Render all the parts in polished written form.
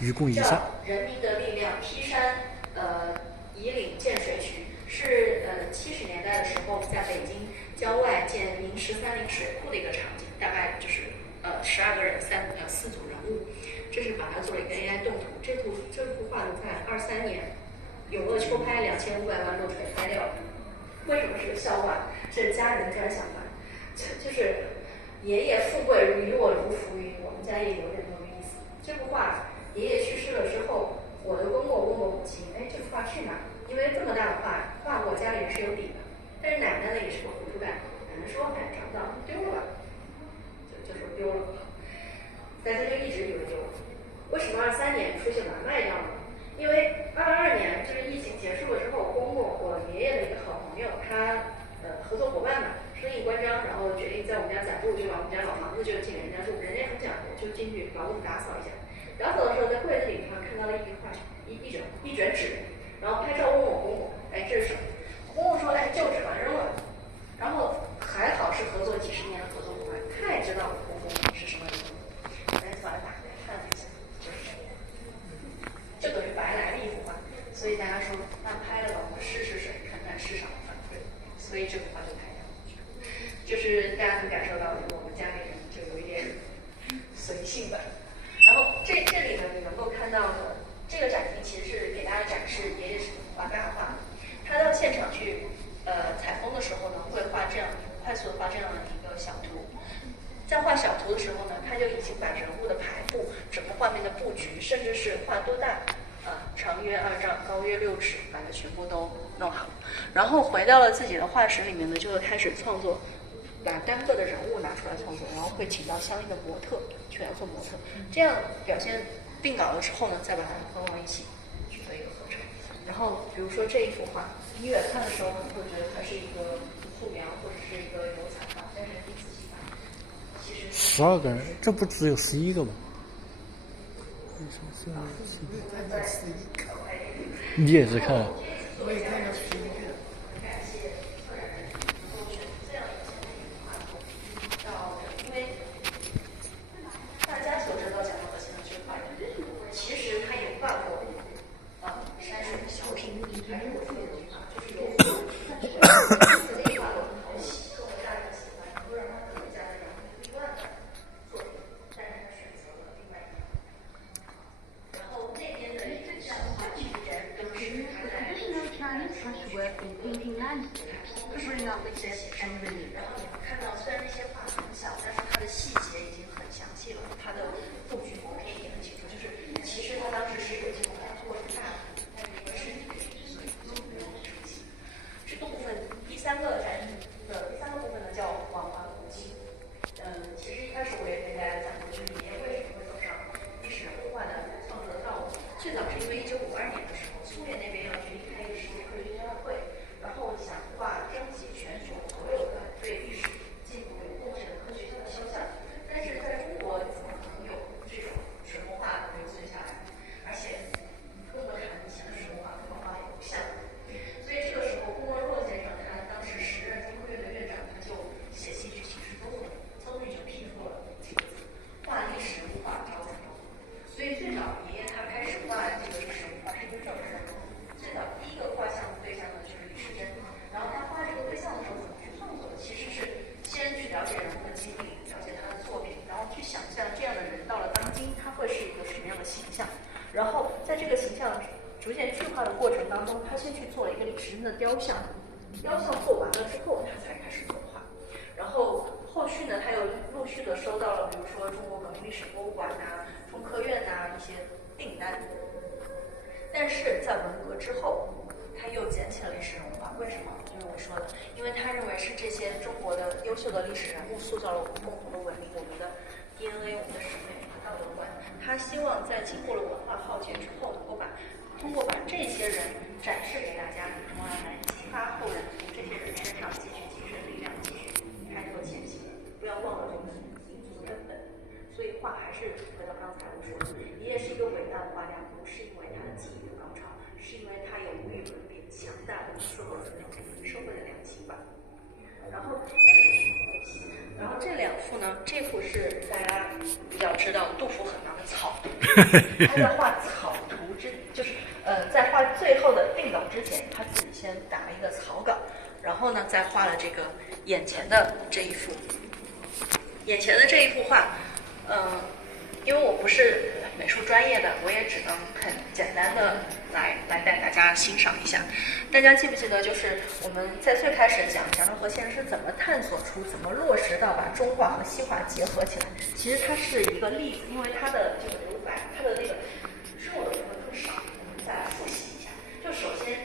愚公移山。人民的力量劈山，以岭建水渠，是70年代的时候在北京郊外建明13陵水库的一个场景，大概就是12个人4组人物，这是把它做了一个 AI 动图。这幅画呢，在23年永乐秋拍2500万落锤拍掉。为什么是个笑话？这是家人突然想法，就是爷爷富贵如鱼，我如浮云，我们家也有点那个意思。这幅画爷爷去世了之后，我的公公问我母亲，哎，这幅画去哪儿？因为这么大的画，画过家里人是有底的。但是奶奶呢也是个糊涂蛋，奶奶说，哎，找不到，丢了吧，就说丢了。大家就一直以为丢了。为什么23年出现把它卖掉了？因为22年就是疫情结束了之后，公公我爷爷的一个好朋友，他合作伙伴嘛，生意关张，然后决定在我们家暂住，就把我们家老房子就进人家住，人家很讲究，就进去把屋子打扫一下。打扫的时候，在柜子顶上看到了一笔画，一卷纸，然后拍照问我公公，哎，这是什么？公公说，哎，旧纸吧，扔了。然后还好是合作几十年的合作伙伴，他也知道我公公是什么人，咱就把它打开看了一下，就是这样，就等于白来了一幅画。所以大家说，那拍了吧，我们试试水，看看市场的反馈。所以这幅画就拍掉了，就是大家能感受到，我们家里人就有一点随性吧。然后这里呢，你能够看到的这个展厅，其实是给大家展示爷爷是怎么画大画。他到现场去采风的时候呢，会快速的画这样的一个小图。在画小图的时候呢，他就已经把人物的排布、整个画面的布局，甚至是画多大，长约2丈，高约6尺，把它全部都弄好。然后回到了自己的画室里面呢，就会开始创作，把单个的人物拿出来创作，然后会请到相应的模特去来做模特，这样表现定稿了之后呢，再把它合往一起去做一个合成。然后比如说这一幅画，你远看的时候可能会觉得它是一个素描或者是一个油彩画，但是你仔细看，其实12个人，这不只有11个吗？你也是看了？我也看了11个。因为大家所知道讲到的现在这个画人，其实他也画过山水小品，还是我说的这句话，就是有这个画都很讨喜，受到大家喜欢，都让他更加的扬名立万的作品，但是他选择了另外一个。然后那边的一个叫画剧人，都是他在一些写生，然后你们看到虽然那些画很小，但是它的细节已经很详细了，它的布局我可以也很清楚，就是其实他当时是有这种做成大图，但是因为是所以都没有出现。这个部分第三个展厅的第3个部分呢叫往还古今。其实一开始我也跟大家讲过，就是爷爷为什么会走上历史人物画的创作的道路，最早是因为1952年的时候，苏联那边要决定开一个世界科学家会，然后想征集全球所有的对历史进步有贡献的科学家的肖像，但是在中国怎么可能有这种水墨画留存下来？而且更何谈以前的水墨画跟画画也不像。所以这个时候，龚若若先生他当时时任中科院的院长，他就写信去请示周总，周总就批复了几个字：画历史人物画招财招福。所以最早爷爷他开始画这个历史人物画是一个正式的。最早第一个画像对象呢就是李时珍，然后他画这个对象的时候怎么去创作的？其实是先去了解人物的经历，了解他的作品，然后去想象这样的人到了当今他会是一个什么样的形象，然后在这个形象逐渐具化的过程当中，他先去做了一个李时珍的雕像，雕像做完了之后，他才开始作画。然后后续呢，他又陆续的收到了，比如说中国革命历史博物馆呐、中科院呐一些订单。但是在文革之后，他又捡起了历史人物画，为什么？就是我说的，因为他认为是这些中国的优秀的历史人物塑造了我们共同的文明，我们的 DNA， 我们的审美，我们的道德观。他希望在经过了文化浩劫之后，能够通过把这些人展示给大家，从而来激发后人从这些人身上汲取精神力量，继续开拓前行。不要忘了我们民族的根本。所以画还是回到刚才我说的，爷爷是一个伟大的画家，不是因为他的技艺的高超，是因为他有无与伦比强大的社会责任感、社会的良心吧。然后这两幅呢，这幅是大家比较知道杜甫很忙的草图，他在画草图就是在画最后的定稿之前，他自己先打了一个草稿，然后呢再画了这个眼前的这一幅。眼前的这一幅画，因为我不是美术专业的，我也只能很简单的来带大家欣赏一下。大家记不记得，就是我们在最开始讲蒋兆和先生是怎么探索出、怎么落实到把中画和西画结合起来？其实它是一个例子，因为它的这个留白，它的那个肉的部分更少。我们再来复习一下。就首先，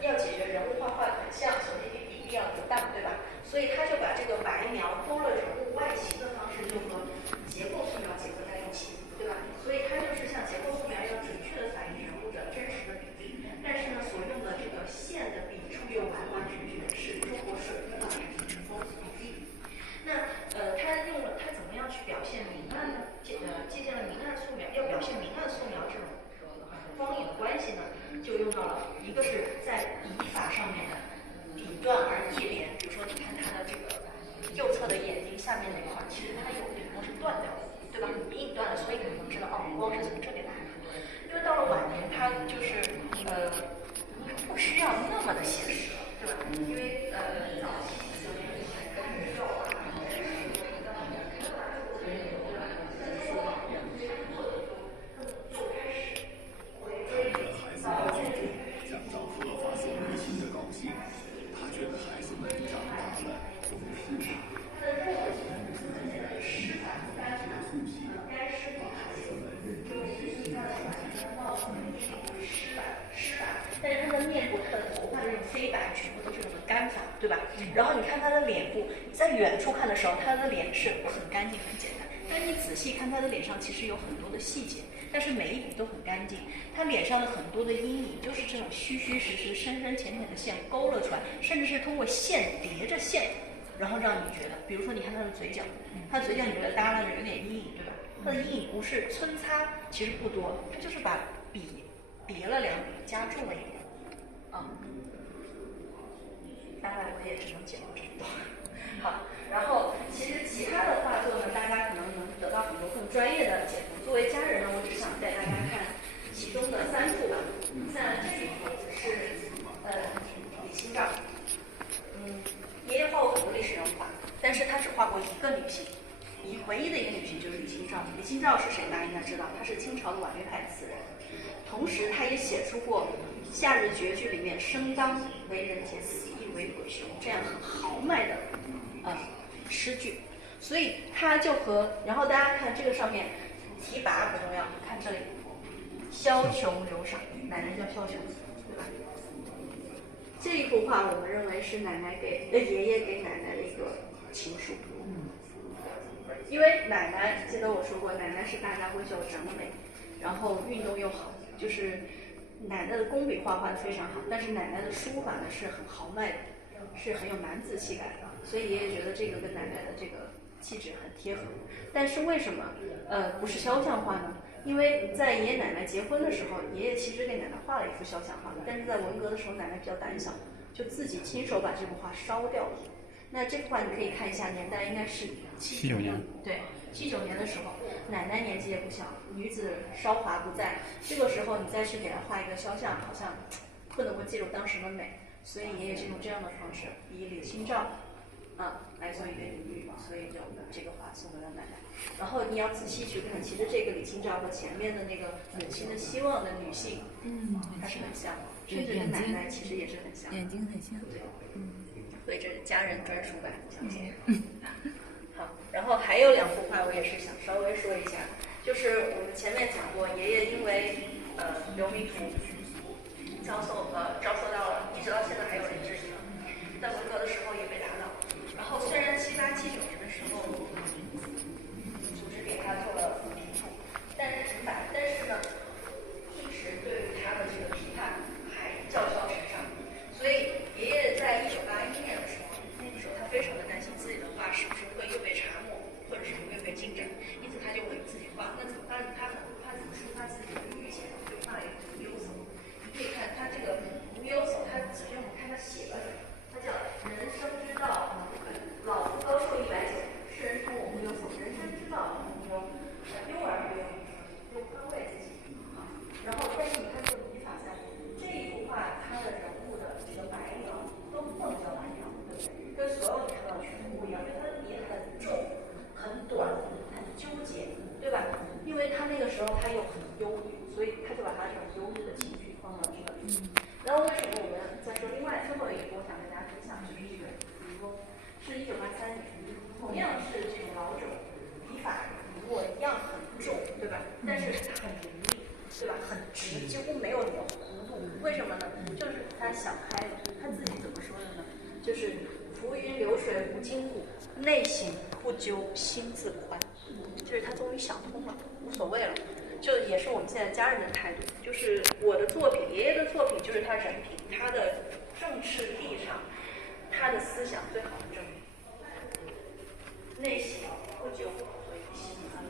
要解决人物画画很像，首先你比例要不当，对吧？所以他就把这个白描勾勒人物外形的方式，就和结构素描结合在一起，对吧？所以它就是像结构素描要准确的反映人物的真实的比例，但是呢，所用的这个线的笔触又完完全全是中国水墨产品成功笔迹。那他怎么样去表现明暗呢？借鉴了明暗素描，要表现明暗素描这种光影关系呢，就用到了一个是在笔法上面的笔断而意连，比如说你看他的这个右侧的眼睛下面那块，其实它有笔墨是断掉的，对吧？笔影断了，所以你能知道光是从这边来的。因为到了晚年，他就是不需要那么的写实了，对吧？因为早期但是他的面部、他的头发这种飞白，全部都是这种干发，对吧？然后你看他的脸部，在远处看的时候，他的脸是很干净、很简单。但是你仔细看他的脸上，其实有很多的细节，但是每一笔都很干净。他脸上的很多的阴影，就是这种虚虚实实、深深浅浅的线勾勒出来，甚至是通过线叠着线，然后让你觉得，比如说你看他的嘴角，他的嘴角你觉得耷拉着有点阴影，对吧？他的阴影不是皴擦，其实不多，他就是把笔别了两笔，加重了一点。当然我也只能讲这么多。好，然后其实其他的画作呢，大家可能能得到很多更专业的解读。作为家人呢，我只想带大家看其中的3幅吧。像这一幅是李清照，爷爷画过很多历史人物画，但是他只画过一个女性，唯一的一个女性就是李清照。李清照是谁？大家应该知道，她是清朝的婉约派词人，同时她也写出过《夏日绝句》里面“生当为人杰，死亦为鬼雄”这样很豪迈的诗句。所以他就然后大家看这个上面提拔不重要，看这里“枭雄留赏”，奶奶叫枭雄，对吧？这一幅画我们认为是爷爷给奶奶的一个情书。因为奶奶，记得我说过，奶奶是大家闺秀，长得美，然后运动又好，就是奶奶的工笔画的非常好，但是奶奶的书法呢是很豪迈的，是很有男子气概的，所以爷爷觉得这个跟奶奶的这个气质很贴合。但是为什么不是肖像画呢？因为在爷爷奶奶结婚的时候，爷爷其实给奶奶画了一幅肖像画，但是在文革的时候，奶奶比较胆小，就自己亲手把这幅画烧掉了。那这幅画你可以看一下，年代应该是79年，对，79年的时候，奶奶年纪也不小，女子韶华不在，这个时候你再去给她画一个肖像，好像不能够记录当时的美，所以爷爷是用这样的方式，以李清照来做一个隐喻，所以就把这个画送给了奶奶。然后你要仔细去看，其实这个李清照和前面的那个母亲的希望的女性，它是很像的，甚至跟奶奶其实也是很像的，眼睛很像，对，所以这是家人专属版，相信。好，然后还有2幅画，我也是想稍微说一下，就是我们前面讲过，爷爷因为流民图遭受到了，一直到现在还有人质疑了，在文革的时候也被打倒。然后虽然78、79年的时候，组织给他做了评处，但是呢，一直对于他的这个批判还叫嚣甚上。所以爷爷在1981年的时候，那个时候他非常的担心自己的画是不是会又被查没，或者是不会被精整，因此他就会自己画。那怎么办呢？他很怕怎么抒发自己的欲望，就画了一个幽色。你可以看他这个放到这里。然后为什么我们再说另外最后一个，我想跟大家分享就是这个笔锋，是1983年，同样是这种老者，笔法与我一样很重，对吧？但是很凌厉，对吧？很直，几乎没有你的弧度。为什么呢？就是他想开了，他自己怎么说的呢？就是浮云流水无筋骨，内省不究心自宽。就是他终于想通了，无所谓了。就也是我们现在家人的态度，就是我的作品，爷爷的作品就是他人品，他的正视立场，他的思想最好的证明。内省不究，所以心宽。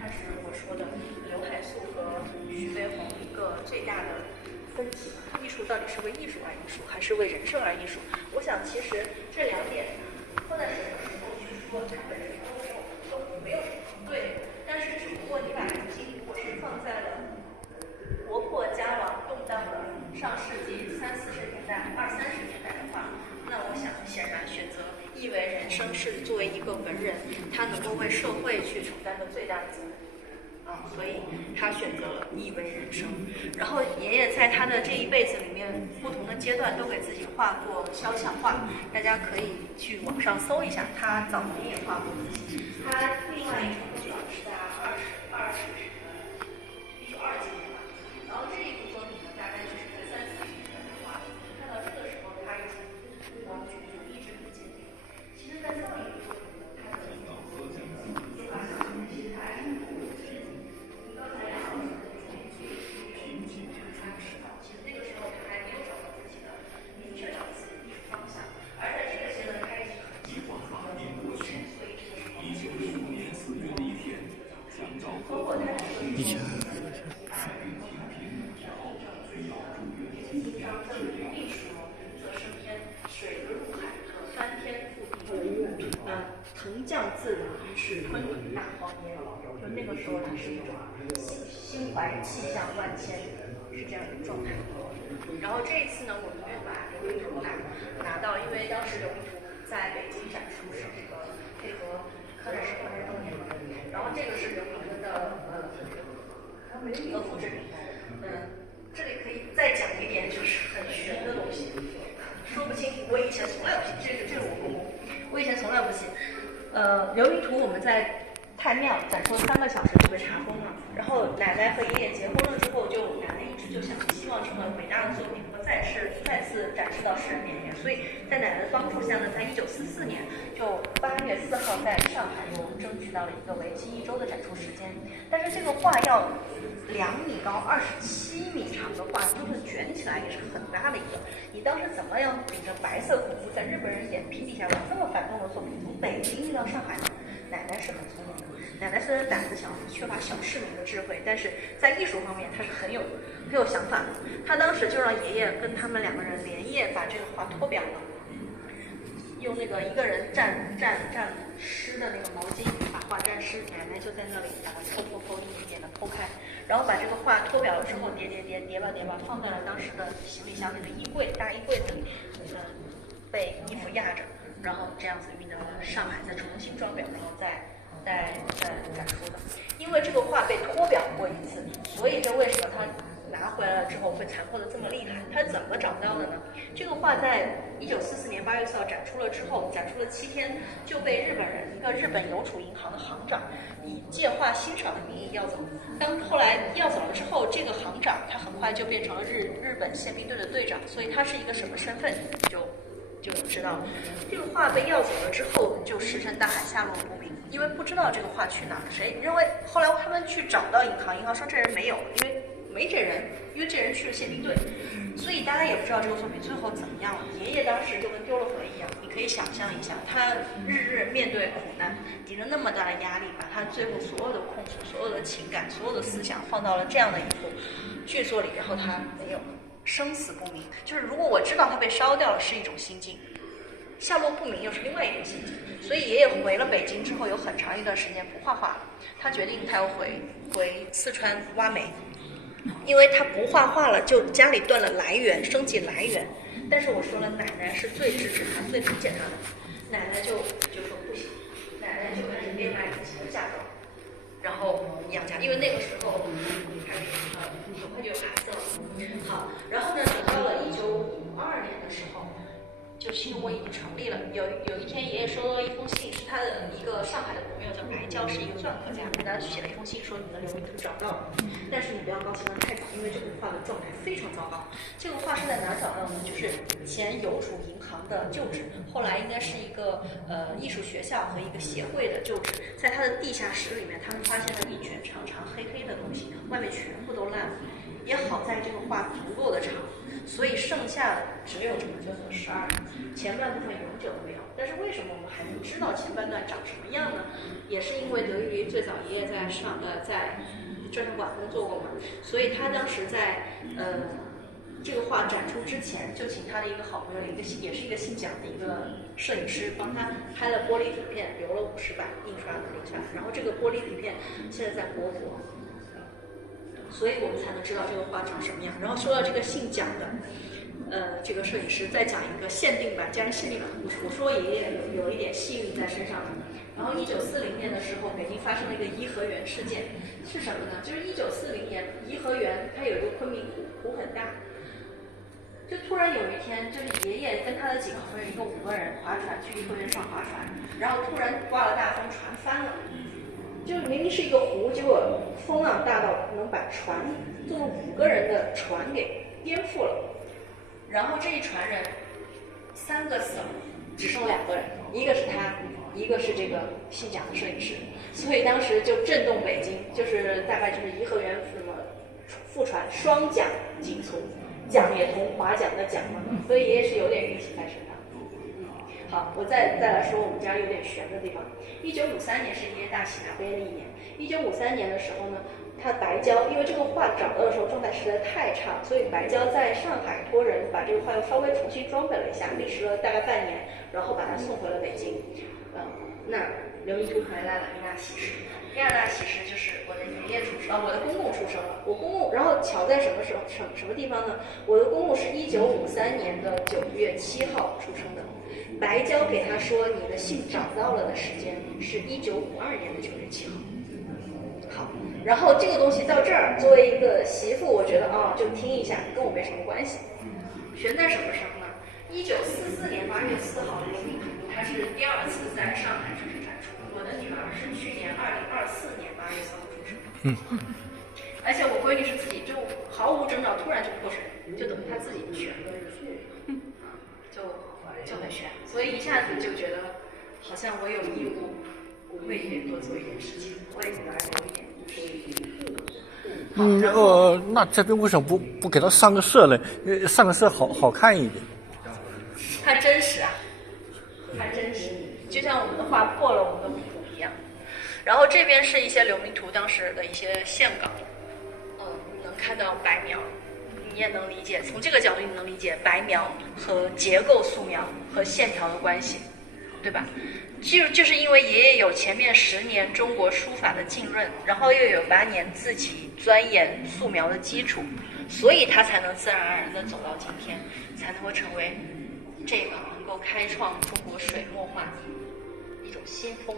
它是我说的刘海粟和徐悲鸿一个最大的分歧。艺术到底是为艺术而艺术，还是为人生而艺术？我想其实这两点放在什么时候去说，它本身都没有什么不对的。但是只不过你把眼睛如果是放在了活泼家网动荡的上世纪30-40年代、20-30年代的话，那我想显然选择艺为人生是作为一个文人，他能够为社会去承担的最大的责任。所以他选择了艺为人生。然后爷爷在他的这一辈子里面，不同的阶段都给自己画过肖像画，大家可以去网上搜一下，他早年也画过自己。他另外一场作是在1920年吧。然后这一部作品呢，大概就是在30-40年代画的。看到这个时候，他已经一直很坚定。其实，在上一部作品呢，他的就把小说写开。其实那个时候他还没有找到自己的明确找自己的艺术方向，而在这个阶段他已经很清楚了所以这个时候1915年4月的一天，包括他的以前第一章这里历史则升天，水入海可翻天覆地，腾降自如是吞吐大荒烟。就那个时候他是一种心怀气象万千，是这样一个状态。然后这一次呢，我们又把刘云图拿到，因为当时刘云图在北京展出是这个配合抗战胜利周年嘛，然后这个是刘云图的复制品。这里可以再讲一点，就是很玄的东西，说不清楚。我以前从来不信，这个我公公，我以前从来不信。刘云图我们在太庙展出了3个小时就被查封了，然后奶奶和爷爷结婚了之后，奶奶一直就想希望这个伟大的作品能够再次展示到世人面前，所以在奶奶的帮助下呢，在1944年就8月4号在上海又争取到了一个为期1周的展出时间，但是这个画要2米高、27米长的画，就是卷起来也是很大的一个。你当时怎么样顶着白色恐怖，在日本人眼皮底下把这么反动的作品从北京运到上海呢？奶奶是很聪明的，奶奶虽然胆子小，缺乏小市民的智慧，但是在艺术方面她是很有想法的。她当时就让爷爷跟他们2个人连夜把这个画脱裱了，用那个一个人蘸湿的那个毛巾把画蘸湿，奶奶就在那里把它剖一点点的剖开，然后把这个画脱裱了之后叠吧，放在了当时的行李箱那个大衣柜子里，被衣服压着。然后这样子运到上海，再重新装裱，然后再展出的。因为这个画被脱裱过一次，所以这为什么他拿回来了之后会残破的这么厉害？他怎么找到的呢？这个画在1944年8月4号展出了之后，展出了7天，就被日本人一个日本邮储银行的行长以借画欣赏的名义要走。当后来要走了之后，这个行长他很快就变成了日本宪兵队的队长，所以他是一个什么身份就知道这个画被要走了之后，就石沉大海，下落不明。因为不知道这个画去哪了，谁认为后来他们去找到银行说这人没有，因为没这人，因为这人去了宪兵队，所以大家也不知道这个作品最后怎么样了。爷爷当时就跟丢了魂一样，你可以想象一下，他日面对苦难，抵着那么大的压力，把他最后所有的控诉、所有的情感、所有的思想放到了这样的一部剧作里，然后他没有。生死不明，就是如果我知道它被烧掉了是一种心境，下落不明又是另外一种心境。所以爷爷回了北京之后，有很长一段时间不画画了。他决定他要回四川挖煤，因为他不画画了，就家里断了来源，生计来源。但是我说了，奶奶是最支持他、最理解他的。奶奶就说不行，奶奶因为那个时候还很快就有孩子了。好，然后呢，等到了1952年的时候。就新中国已经成立了。有一天，爷爷收到一封信，是他的一个上海的朋友叫白娇，是一个篆刻家，给他写了一封信，说你的刘铭图找到了，但是你不要高兴得太早，因为这幅画的状态非常糟糕。这个画是在哪儿找到呢？就是前邮储银行的旧址，后来应该是一个艺术学校和一个协会的旧址，在它的地下室里面，他们发现了一卷长长黑黑的东西，外面全部都烂了。也好在这个画足够的长，所以剩下的只有这么叫做12年，前半部分永久没有。但是为什么我们还能知道前半段长什么样呢？也是因为得益于最早爷爷在照相馆工作过嘛，所以他当时在这个画展出之前，就请他的一个好朋友，也是一个姓蒋的一个摄影师，帮他拍了玻璃底片，留了50版印刷的留下来。然后这个玻璃底片现在在国博。所以我们才能知道这个画长什么样。然后说到这个姓蒋的，这个摄影师再讲一个限定版，既然限定版，我说爷爷有一点幸运在身上。然后1940年的时候，北京发生了一个颐和园事件，是什么呢？就是1940年，颐和园它有一个昆明湖很大，就突然有一天，就是爷爷跟他的几个好朋友，一共5个人划船去颐和园上划船，然后突然刮了大风，船翻了。就明明是一个湖，结果风浪大到能把坐了5个人的船给颠覆了。然后这一船人3个死了，只剩2个人，一个是他，一个是这个姓蒋的摄影师。所以当时就震动北京，就是大概就是颐和园什么复船双桨紧簇，蒋也同划桨的蒋嘛，所以爷爷是有点运气在身上。好，我再来说我们家有点悬的地方。1953年是爷爷大喜大悲的一年。1953年的时候呢，他白娇因为这个画找到的时候状态实在太差，所以白娇在上海托人把这个画又稍微重新装备了一下，历时了大概半年，然后把它送回了北京。那刘铭图回来了，一大喜事。第二大喜事就是我的爷爷出生，我的公公出生了。我公公，然后巧在什么地方呢？我的公公是1953年的9月7号出生的。白娇给他说你的信找到了的时间是1952年的9月7号。好，然后这个东西到这儿，作为一个媳妇，我觉得就听一下，跟我没什么关系。悬在什么时候呢？1944年8月4号的刘铭图，它是第2次在上海正式展出。我的女儿是去年2024年8月4号出生的。而且我闺女是自己就毫无征兆，突然就破神，就等于她自己选的日数，就很悬，所以一下子就觉得好像我有义务为爷爷多做一点事情，为女儿留一点故事。那这边为什么不给他上个色呢？上个色好看一点。它真实啊，它真实，就像我们的画破了我们的图一样。然后这边是一些刘铭图当时的一些线稿，能看到白描。你也能理解，从这个角度你能理解白描和结构素描和线条的关系，对吧？就是因为爷爷有前面10年中国书法的浸润，然后又有8年自己钻研素描的基础，所以他才能自然而然地走到今天，才能够成为这个能够开创中国水墨画一种新风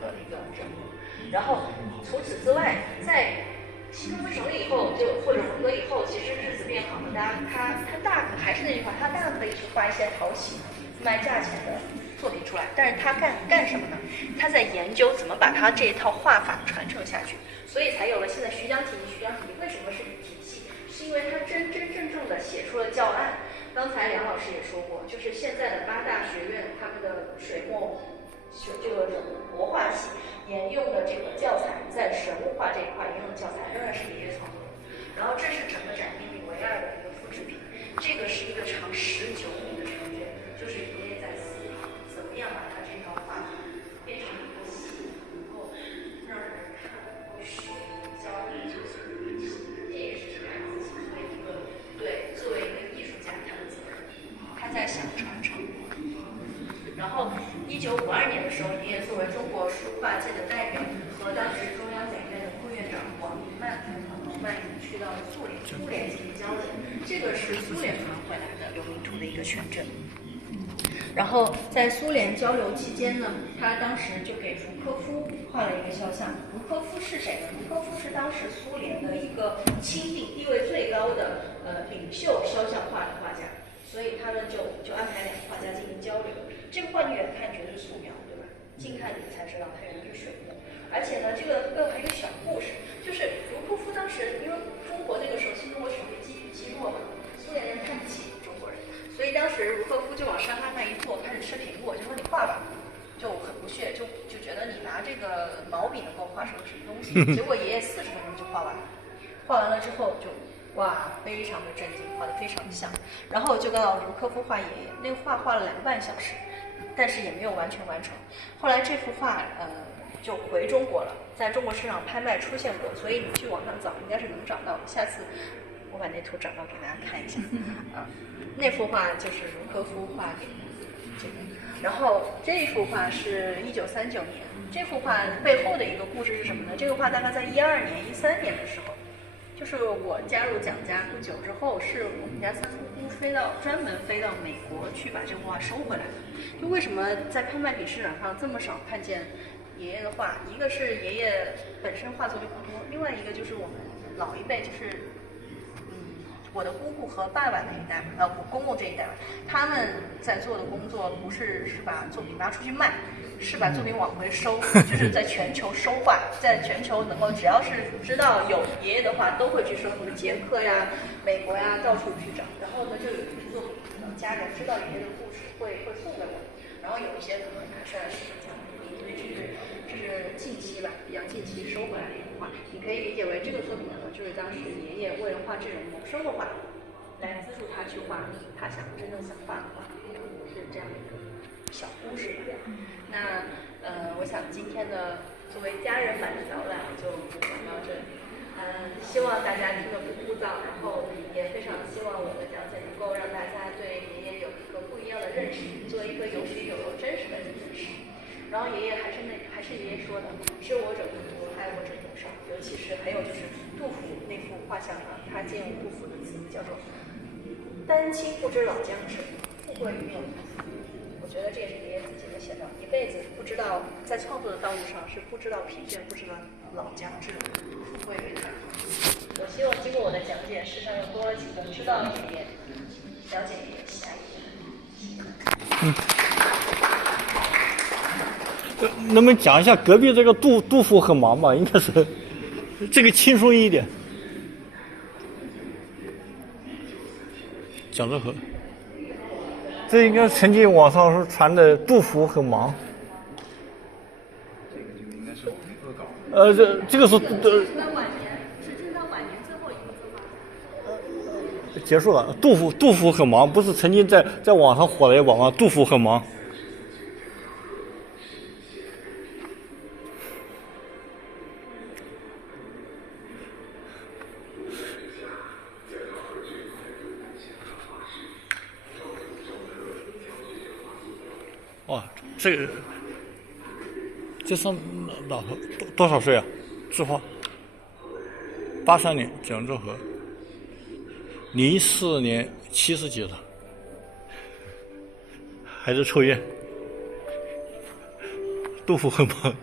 格的一个人物。然后除此之外，在新中国成立以后，或者文革以后，其实日子变好了，大家他大可还是那句话，他大可以去画一些讨喜卖价钱的作品出来，但是他干什么呢？他在研究怎么把他这一套画法传承下去，所以才有了现在徐江体系。徐江体系为什么是体系？是因为他真正的写出了教案。刚才梁老师也说过，就是现在的8大学院他们的水墨这个国画系沿用的这个教材，在水墨画这一块沿用的教材仍然是爷爷创作的。然后这是整个展厅里唯2的一个复制品，这个是一个长19米的长卷，就是爷爷在思考怎么样把他这套画变成一个戏，能够让人看，能够学，教育就是这也是这个孩子作为一个艺术家他的责任，他在想传承。然后1952年的时候，爷爷作为中国书画界的代表，和当时中央美院的副院长王明曼去到了苏联进行交流。这个是苏联传回来的刘铭图的一个全证。然后在苏联交流期间呢，他当时就给茹科夫画了一个肖像。茹科夫是谁呢？茹科夫是当时苏联的一个钦定地位最高的领袖肖像画的画家，所以他们就安排两个画家进行交流。这个画你远看觉得是素描，对吧？近看你才知道它原来是水墨。而且呢，这个背后还有一个小故事，就是茹科夫当时因为中国那个时候新中国成立积弱嘛，苏联人看不起中国人，所以当时茹科夫就往沙发上一坐，开始吃苹果，就说你画吧，就很不屑，就觉得你拿这个毛笔能够画成什么东西？结果爷爷40分钟就画完了，画完了之后就哇，非常的震惊，画得非常的像，然后就到茹科夫画爷爷，那个画画了2个半小时，但是也没有完全完成。后来这幅画就回中国了，在中国市场拍卖出现过，所以你去网上找应该是能找到的。下次我把那图找到给大家看一下那幅画就是茹科夫画给这个，然后这幅画是1939年。这幅画背后的一个故事是什么呢？这个画大概在12年、13年的时候，就是我加入蒋家不久之后，是我们家三姑姑专门飞到美国去把这幅画收回来的。就为什么在拍卖品市场上这么少看见爷爷的画，一个是爷爷本身画作就不多，另外一个就是我们老一辈，就是我的姑姑和爸爸那一代，我公公这一代，他们在做的工作不是把作品拿出去卖，是把作品往回收，就是在全球收画，在全球能够只要是知道有爷爷的画都会去收，什么捷克呀、美国呀，到处去找。然后呢，就有一批作品，家人知道爷爷的故事会送给我，然后有一些可能还是按市场价格。这是近期吧，比较近期收回来的一幅画，你可以理解为这个作品呢，就是当时爷爷为了画这种谋生的画，来资助他去画他真正想画的画，是这样一个小故事吧。那我想今天的作为家人版的导览就讲到这里。希望大家听得不枯燥，然后也非常希望我的讲解能够让大家对爷爷有一个不一样的认识，做一个有血有肉真实的认识。然后爷爷还是爷爷说的，知我者不多，爱我者不少。尤其是还有就是杜甫那幅画像上，他借用杜甫的词叫做“丹青不知老将至，富贵于有杜甫”。我觉得这也是爷爷自己的写照，一辈子不知道在创作的道路上是不知道疲倦，不知道老将至，富贵于他。我希望经过我的讲解，世上又多了几个知道爷爷、了解爷爷、喜爱爷爷。能不能讲一下隔壁这个杜甫很忙吧？应该是这个轻松一点。蒋浙河，这应该曾经网上说传的杜甫很忙。这个就应该是我们恶搞。这个是晚年，是正当晚年最后一个字画。结束了。杜甫很忙，不是曾经在网上火了一把吗？杜甫很忙。哇，这上老头多少岁啊？字画83年，蒋浙河，04年70几了，还在抽烟。杜甫很忙。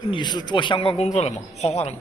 你是做相关工作的吗？画画的吗？